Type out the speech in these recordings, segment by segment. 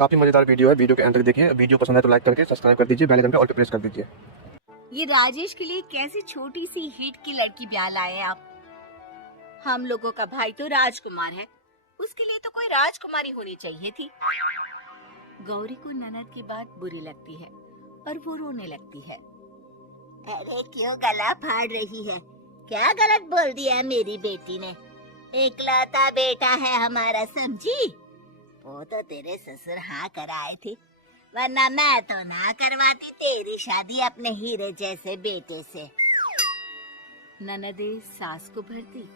काफी मजेदार वीडियो है, वीडियो के अंत तक देखिए। वीडियो पसंद है तो लाइक करके सब्सक्राइब कर दीजिए, बेल आइकन पे ऑल पे प्रेस कर दीजिए। ये राजेश के लिए कैसी छोटी सी हिट की लड़की ब्याह लाए हैं आप। हम लोगों का भाई तो राजकुमार है, उसके लिए तो कोई राजकुमारी होनी चाहिए थी। गौरी को ननद की बात बुरी लगती है और वो रोने लगती है। अरे क्यों गला फाड़ रही है? क्या गलत बोल दिया है मेरी बेटी ने? इकलौता बेटा है हमारा, समझी? वो तो तेरे ससुर हाँ कराए थे, वरना मैं तो ना करवाती तेरी शादी अपने हीरे जैसे बेटे से। ननदे सास को भरती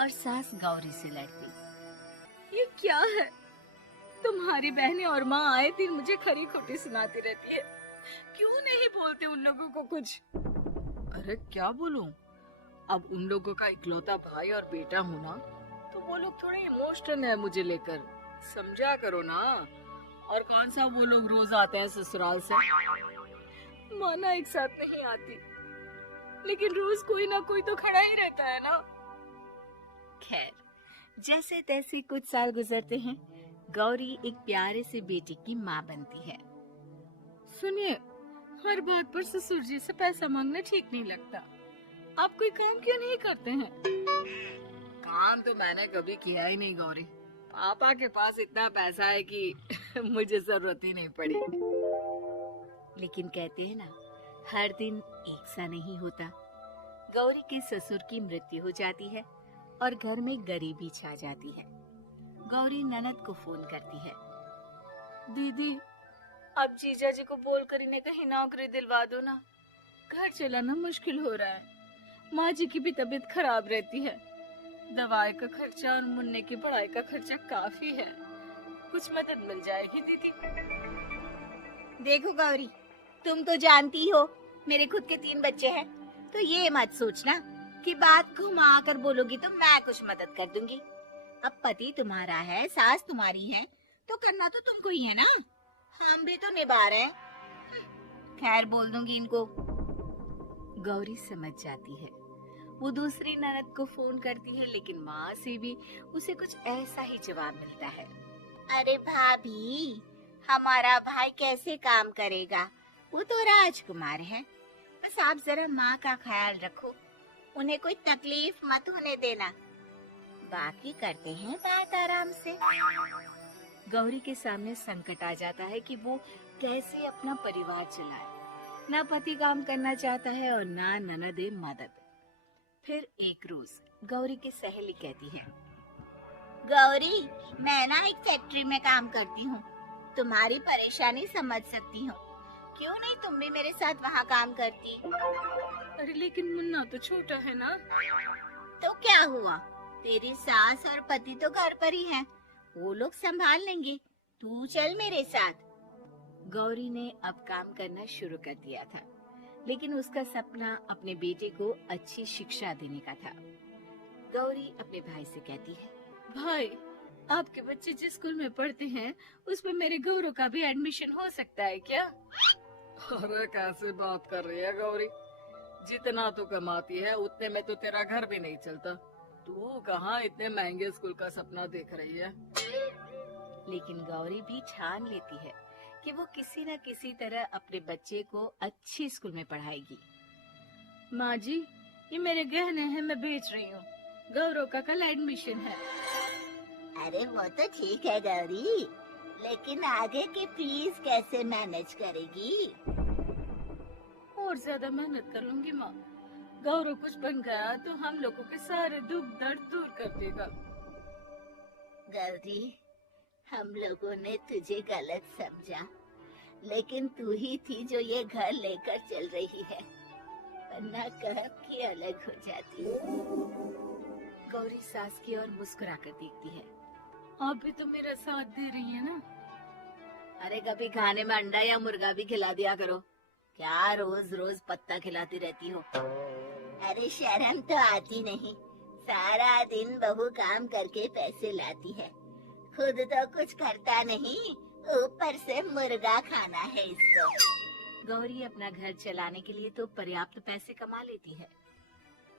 और सास गौरी से लड़ती। ये क्या है? तुम्हारी बहनें और माँ आए दिन मुझे खरी खोटी सुनाती रहती है। क्यों नहीं बोलते उन लोगों को कुछ? अरे क्या बोलूं? अब उन लोगों का इकलौता भाई और बेटा होना, तो वो लोग थोड़े इमोशनल है मुझे लेकर, समझा करो ना। और कौन सा वो लोग रोज आते हैं ससुराल से? माना एक साथ नहीं आती, लेकिन रोज कोई ना कोई तो खड़ा ही रहता है ना। खैर, जैसे तैसे कुछ साल गुजरते हैं, गौरी एक प्यारे से बेटे की माँ बनती है। सुनिए, हर बात पर ससुर जी से पैसा मांगना ठीक नहीं लगता। आप कोई काम क्यों नहीं करते हैं? काम तो मैंने कभी किया ही नहीं गौरी। पापा के पास इतना पैसा है कि मुझे जरूरत ही नहीं पड़ी। लेकिन कहते हैं ना, हर दिन एक सा नहीं होता। गौरी के ससुर की मृत्यु हो जाती है और घर में गरीबी छा जाती है। गौरी ननद को फोन करती है। दीदी, अब जीजा जी को बोलकर इन्हें कहीं नौकरी दिलवा दो ना। घर चलाना मुश्किल हो रहा है। माँ जी की भी तबीयत खराब रहती है। दवाई का खर्चा और मुन्ने की पढ़ाई का खर्चा काफी है। कुछ मदद मिल जाएगी दीदी। देखो गौरी, तुम तो जानती हो मेरे खुद के 3 बच्चे हैं, तो ये मत सोचना कि बात घुमा कर बोलोगी तो मैं कुछ मदद कर दूंगी। अब पति तुम्हारा है, सास तुम्हारी है, तो करना तो तुमको ही है ना। हम भी तो निभा रहे हैं। खैर, बोल दूंगी इनको। गौरी समझ जाती है। वो दूसरी ननद को फोन करती है, लेकिन माँ से भी उसे कुछ ऐसा ही जवाब मिलता है। अरे भाभी, हमारा भाई कैसे काम करेगा? वो तो राजकुमार है। बस आप जरा माँ का ख्याल रखो, उन्हें कोई तकलीफ मत होने देना। बाकी करते हैं बात आराम से। गौरी के सामने संकट आ जाता है कि वो कैसे अपना परिवार चलाए। ना पति काम करना चाहता है और ना ननदे मदद। फिर एक रोज गौरी की सहेली कहती है, गौरी, मैं ना एक फैक्ट्री में काम करती हूँ, तुम्हारी परेशानी समझ सकती हूँ। क्यों नहीं तुम भी मेरे साथ वहाँ काम करती? अरे लेकिन मुन्ना तो छोटा है ना। तो क्या हुआ, तेरी सास और पति तो घर पर ही हैं, वो लोग संभाल लेंगे। तू चल मेरे साथ। गौरी ने अब काम करना शुरू कर दिया था, लेकिन उसका सपना अपने बेटे को अच्छी शिक्षा देने का था। गौरी अपने भाई से कहती है, भाई, आपके बच्चे जिस स्कूल में पढ़ते हैं उसमें मेरे गौरव का भी एडमिशन हो सकता है क्या? अरे कैसे बात कर रही है गौरी? जितना तू कमाती है उतने में तो तेरा घर भी नहीं चलता। तू कहाँ इतने महंगे स्कूल का सपना देख रही है? लेकिन गौरी भी ठान लेती है कि वो किसी न किसी तरह अपने बच्चे को अच्छी स्कूल में पढ़ाएगी। माँ जी, ये मेरे गहने हैं, मैं बेच रही हूँ। गौरव का कल एडमिशन है। अरे वो तो ठीक है गौरी, लेकिन आगे की फीस कैसे मैनेज करेगी? और ज्यादा मेहनत कर लूंगी माँ। गौरव कुछ बन गया तो हम लोगों के सारे दुख दर्द दूर कर देगा। गौरी, हम लोगों ने तुझे गलत समझा, लेकिन तू ही थी जो ये घर लेकर चल रही है, वरना कब की अलग हो जाती। गौरी सास की ओर मुस्कुरा कर देखती है। आप भी तो मेरा साथ दे रही है ना। अरे कभी खाने में अंडा या मुर्गा भी खिला दिया करो, क्या रोज रोज पत्ता खिलाती रहती हो? अरे शर्म तो आती नहीं, सारा दिन बहू काम करके पैसे लाती है, खुद तो कुछ करता नहीं, ऊपर से मुर्गा खाना है इसको। गौरी अपना घर चलाने के लिए तो पर्याप्त पैसे कमा लेती है,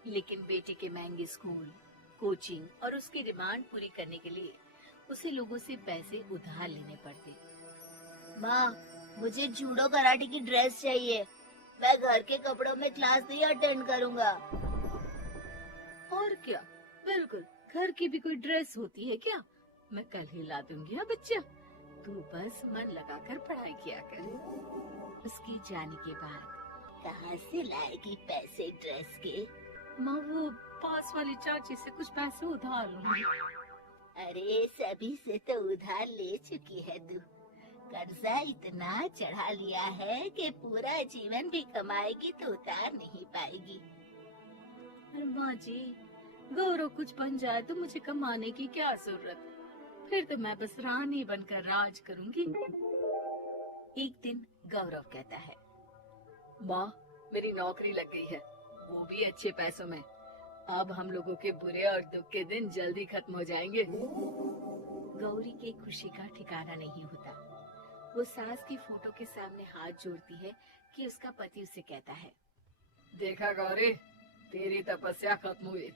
लेकिन बेटे के महंगे स्कूल, कोचिंग और उसकी डिमांड पूरी करने के लिए उसे लोगों से पैसे उधार लेने पड़ते। माँ, मुझे जूडो कराटे की ड्रेस चाहिए। मैं घर के कपड़ों में क्लास नहीं अटेंड करूँगा। और क्या, बिल्कुल, घर की भी कोई ड्रेस होती है क्या? मैं कल ही ला दूंगी। हाँ बच्चा, तू बस मन लगाकर पढ़ाई किया कर। उसकी जाने के बाद कहाँ से लाएगी पैसे ड्रेस के? माँ, वो पास वाली चाची से कुछ पैसे उधार लूंगी। अरे सभी से तो उधार ले चुकी है तू। कर्जा इतना चढ़ा लिया है कि पूरा जीवन भी कमाएगी तो उतार नहीं पाएगी। अरे माँ जी, गौरव कुछ बन जाए तो मुझे कमाने की क्या जरूरत? फिर तो मैं बस रानी बनकर राज करूंगी। एक दिन गौरव कहता है, माँ, मेरी नौकरी लग गई है, वो भी अच्छे पैसों में। अब हम लोगों के बुरे और दुख के दिन जल्दी खत्म हो जाएंगे। गौरी के खुशी का ठिकाना नहीं होता। वो सास की फोटो के सामने हाथ जोड़ती है कि उसका पति उसे कहता है, देखा गौरी, तेरी तपस्या खत्म हुई।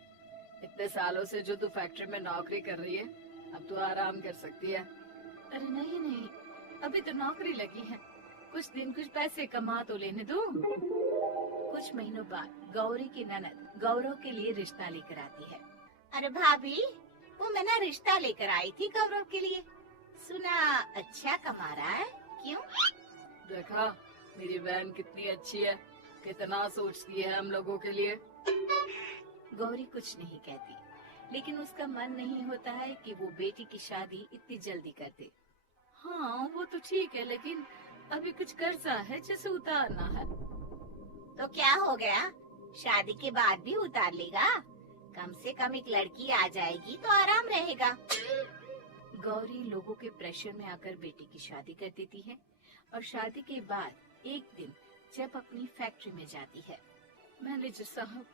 इतने सालों से जो तू फैक्ट्री में नौकरी कर रही है, अब तू आराम कर सकती है। अरे नहीं नहीं, अभी तो नौकरी लगी है, कुछ दिन कुछ पैसे कमा तो लेने दो। कुछ महीनों बाद गौरी की ननद गौरव के लिए रिश्ता लेकर आती है। अरे भाभी, वो मैं ना रिश्ता लेकर आई थी गौरव के लिए। सुना अच्छा कमा रहा है, क्यों? देखा मेरी बहन कितनी अच्छी है, कितना सोचती है हम लोगों के लिए। गौरी कुछ नहीं कहती, लेकिन उसका मन नहीं होता है कि वो बेटी की शादी इतनी जल्दी कर दे। हाँ वो तो ठीक है, लेकिन अभी कुछ कर्जा है जिसे उतारना है। तो क्या हो गया, शादी के बाद भी उतार लेगा। कम से कम एक लड़की आ जाएगी तो आराम रहेगा। गौरी लोगों के प्रेशर में आकर बेटी की शादी कर देती है और शादी के बाद एक दिन जब अपनी फैक्ट्री में जाती है, मैनेजर साहब,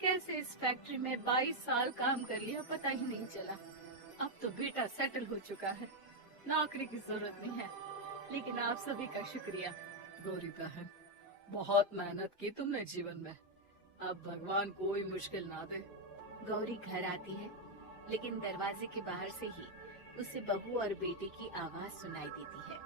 कैसे इस फैक्ट्री में 22 साल काम कर लिया पता ही नहीं चला। अब तो बेटा सेटल हो चुका है, नौकरी की जरूरत नहीं है। लेकिन आप सभी का शुक्रिया गौरी बहन, बहुत मेहनत की तुमने जीवन में। अब भगवान कोई मुश्किल ना दे। गौरी घर आती है, लेकिन दरवाजे के बाहर से ही उसे बहू और बेटे की आवाज सुनाई देती है।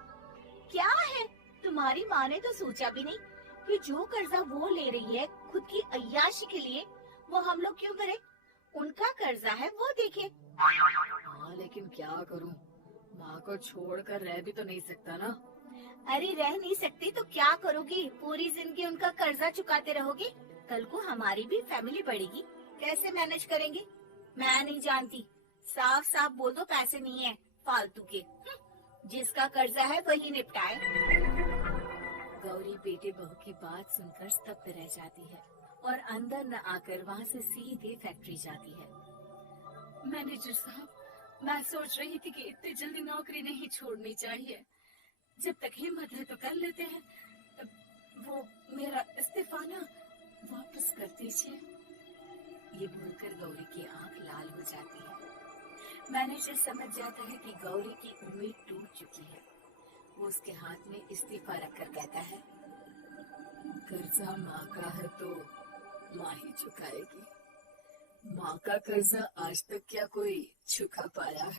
क्या है, तुम्हारी माँ ने तो सोचा भी नहीं कि जो कर्जा वो ले रही है खुद की अय्याशी के लिए, वो हम लोग क्यों करें? उनका कर्जा है वो देखे। हाँ लेकिन क्या करूँ, माँ को छोड़कर रह भी तो नहीं सकता ना। अरे रह नहीं सकती तो क्या करोगी? पूरी जिंदगी उनका कर्जा चुकाते रहोगी? कल को हमारी भी फैमिली बढ़ेगी, कैसे मैनेज करेंगे? मैं नहीं जानती, साफ साफ बोल दो पैसे नहीं है फालतू के। जिसका कर्जा है वही निपटाए। गौरी बेटे बहू की बात सुनकर स्तब्ध रह जाती है और अंदर न आकर वहाँ से सीधे फैक्ट्री जाती है। मैनेजर साहब, मैं सोच रही थी कि इतनी जल्दी नौकरी नहीं छोड़नी चाहिए। जब तक हिम्मत है तो कर लेते हैं। वो मेरा इस्तीफा ना वापस कर दीजिए। ये बोलकर गौरी की आंख लाल हो जाती है। मैनेजर समझ जाता है कि गौरी की उम्मीद टूट चुकी है। वो उसके हाथ में इस्तीफा रखकर कहता है, कर्जा माँ का है तो माँ ही चुकाएगी। माँ का कर्जा आज तक क्या कोई चुका पाया है?